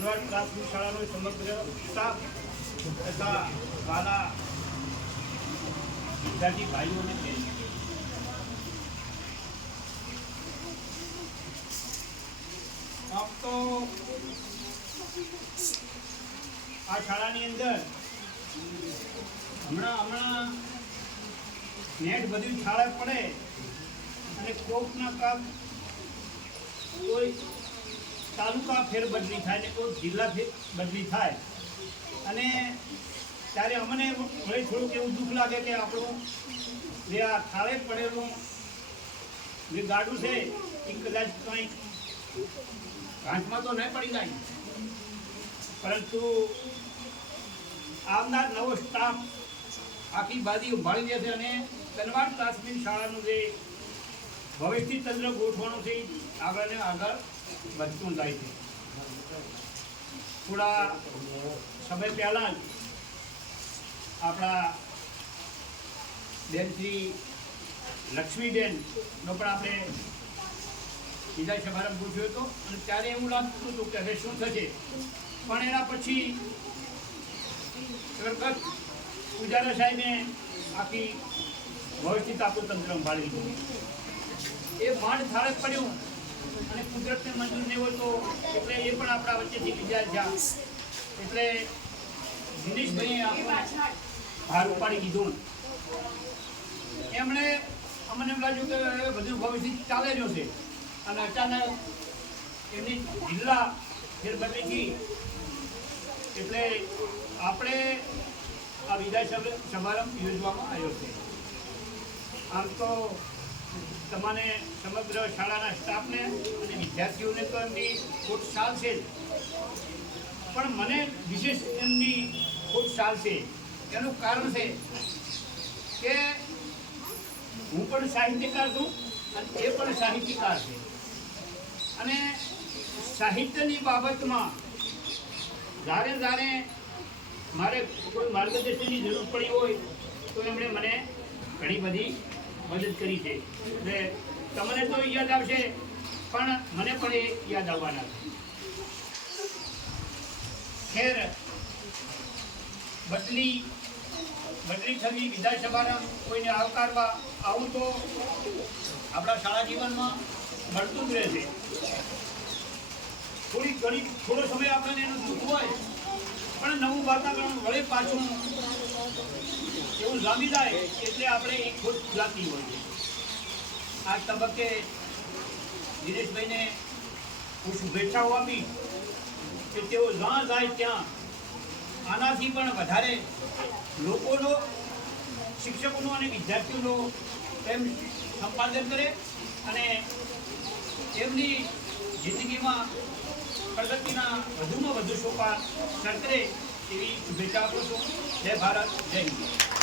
કનવાડ પ્રાથમિક શાળાનો સમગ્ર સ્ટાફ તથા વાલા વિદ્યાર્થી ભાઈઓ અને બહેનો, આપ તો આ શાળાની અંદર હમણાં નેટ બધું શાળા પડે અને કોકના કાપ કોઈ તાલુકા ફેરબદલી થાય ને કોઈ જિલ્લા બદલી થાય અને ત્યારે અમને વળી થોડુંક એવું દુઃખ લાગે કે આપણું જે આ થાળે પડેલું જે ગાડું છે એ કદાચ કંઈ ઘાંચમાં તો નહીં પડી જાય, પરંતુ આવનાર નવો સ્ટાફ આખી બાજી ઉભાડી દે છે અને કનવાડ પ્રાથમિક શાળાનું જે ભવિષ્ય તંત્ર ગોઠવાનું છે આગળ ને આગળ વધતું જાય છે. થોડા સમય પહેલાં જ આપણા બેન શ્રી લક્ષ્મીબેનનો પણ આપણે વિદાય સમારંભ પૂછ્યો હતો અને ત્યારે એવું લાગતું હતું કે હવે શું થશે, પણ એના પછી પૂજારા સાહેબે આખી વ્યવસ્થિત આપણું તંત્ર સંભાળી લીધું. એ માંડ થાળે પડ્યું અને કુદરતને મંજૂર નહીં હોય તો એટલે એ પણ આપણા વચ્ચેથી બીજા થયા. એટલે દિનેશભાઈએ આપણને ભાર ઉપાડી દીધું. એમણે અમને એમ લાગ્યું કે બધું ભવિષ્ય ચાલે રહ્યો છે અને અચાનક એમની જિલ્લા ફેરબદલી થઈ એટલે આપણે આ વિદાય સમારંભ યોજવામાં આવ્યો છે. આમ તો તમારે સમગ્ર શાળાના સ્ટાફને અને વિદ્યાર્થીઓને તો એમની ખોટ ચાલશે જ, પણ મને વિશેષ એમની ખોટ ચાલશે. એનું કારણ છે કે હું પણ સાહિત્યકાર છું અને એ પણ સાહિત્યકાર છે અને સાહિત્યની બાબતમાં જ્યારે મારે કોઈ માર્ગદર્શનની જરૂર પડી હોય તો એમણે મને ઘણી બધી મદદ કરી છે. એટલે તમને તો યાદ આવશે પણ મને પણ એ યાદ આવવાના છે. ખેર બદલી થવી વિદાય સમારંભ કોઈને આવકારવા આવું તો આપણા શાળા જીવનમાં મળતું જ રહે છે. થોડો સમય આપણને એનું દુઃખ હોય પણ નવું વાતાવરણ વળે પાછું એવું લાંબી જાય એટલે આપણે એ ખોટ લાગતી હોય છે. આ તબક્કે દિનેશભાઈને હું શુભેચ્છાઓ આપી કે તેઓ જ્યાં જાય ત્યાં આનાથી પણ વધારે લોકોનો, શિક્ષકોનો અને વિદ્યાર્થીઓનો પ્રેમ સંપાદન કરે અને એમની જિંદગીમાં પ્રગતિના વધુમાં વધુ સોપાન સર કરે એવી શુભેચ્છા આપું છું. જય ભારત, જય હિન્દ.